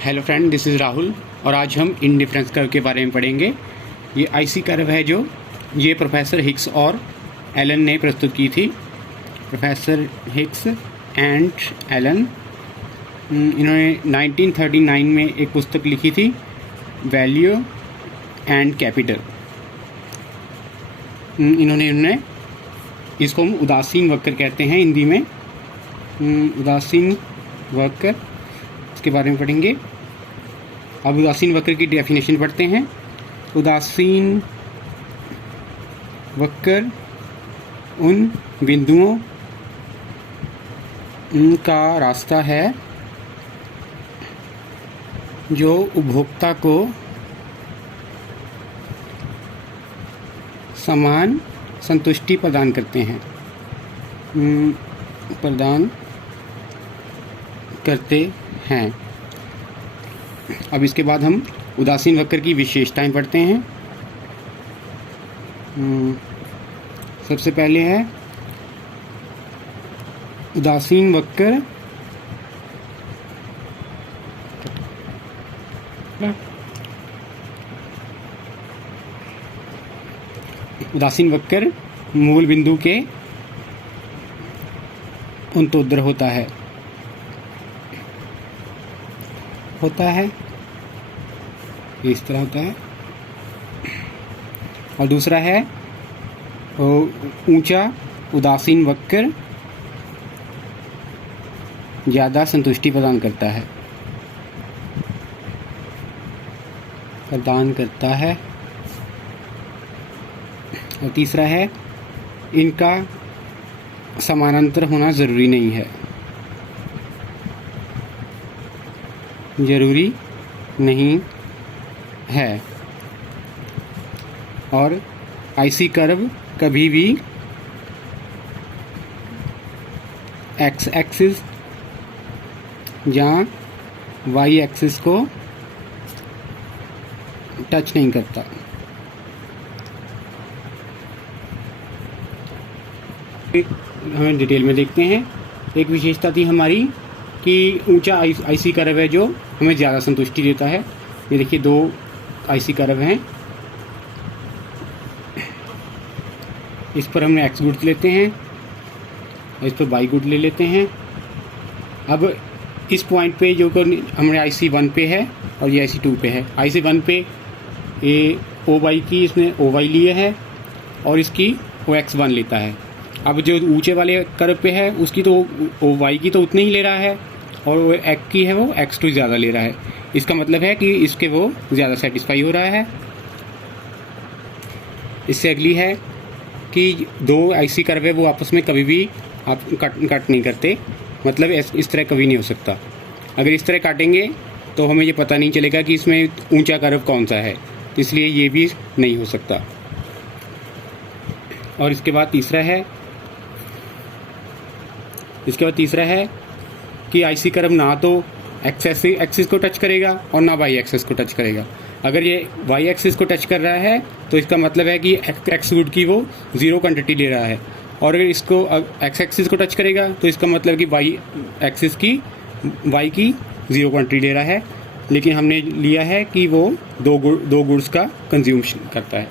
Hello friend, this is Rahul और आज हम इंडिफरेंस कर्व के बारे में पढ़ेंगे। ये आईसी कर्व है जो ये प्रोफेसर हिग्स और एलन ने प्रस्तुत की थी। प्रोफेसर हिग्स एंड एलन, इन्होंने 1939 में एक पुस्तक लिखी थी, वैल्यू एंड कैपिटल। इन्होंने इसको हम उदासीन वक्र कहते हैं हिंदी में। उदासीन वक्र, इसके बारे में पढ़ेंगे। अब उदासीन वक्र की डेफिनेशन पढ़ते हैं। उदासीन वक्र उन बिंदुओं का रास्ता है जो उपभोक्ता को समान संतुष्टि प्रदान करते हैं, अब इसके बाद हम उदासीन वक्र की विशेषताएं पढ़ते हैं। सबसे पहले है उदासीन वक्र मूल बिंदु के उन्तोदर होता है, इस तरह होता है। और दूसरा है ऊंचा उदासीन वक्र ज़्यादा संतुष्टि प्रदान करता है। और तीसरा है इनका समानांतर होना ज़रूरी नहीं है। और आईसी कर्व कभी भी एक्स एक्सिस या वाई एक्सिस को टच नहीं करता। हमें डिटेल में देखते हैं। एक विशेषता थी हमारी कि ऊंचा आईसी कर्व है जो हमें ज़्यादा संतुष्टि देता है। ये देखिए, दो आईसी कर्व हैं, इस पर हमने एक्स गुण लेते हैं, इस पर वाई गुण ले लेते हैं। अब इस पॉइंट पे जो हमारे आईसी 1 पे है और ये आईसी 2 पे है। आईसी 1 पे ये ओ वाई की इसने ओ वाई लिए है और इसकी ओ एक्स 1 लेता है। अब जो ऊंचे वाले कर्व पे है उसकी तो ओ वाई की तो उतनी ही ले रहा है और वो एक्स की है वो x2 ज़्यादा ले रहा है। इसका मतलब है कि इसके वो ज़्यादा सेटिस्फाई हो रहा है। इससे अगली है कि दो आईसी कर्व है वो आपस में कभी भी आप कट नहीं करते, मतलब इस तरह कभी नहीं हो सकता। अगर इस तरह काटेंगे तो हमें ये पता नहीं चलेगा कि इसमें ऊंचा कर्व कौन सा है, इसलिए ये भी नहीं हो सकता। और इसके बाद तीसरा है कि आईसी कर्व ना तो एक्स एक्सिस को टच करेगा और ना वाई एक्सिस को टच करेगा। अगर ये वाई एक्सिस को टच कर रहा है तो इसका मतलब है कि एक्स गुड की वो ज़ीरो क्वांटिटी ले रहा है, और अगर इसको एक्स एक्सिस को टच करेगा तो इसका मतलब कि वाई एक्सिस की वाई की ज़ीरो क्वांटिटी ले रहा है। लेकिन हमने लिया है कि वो दो गुड्स का कंज्यूम करता है।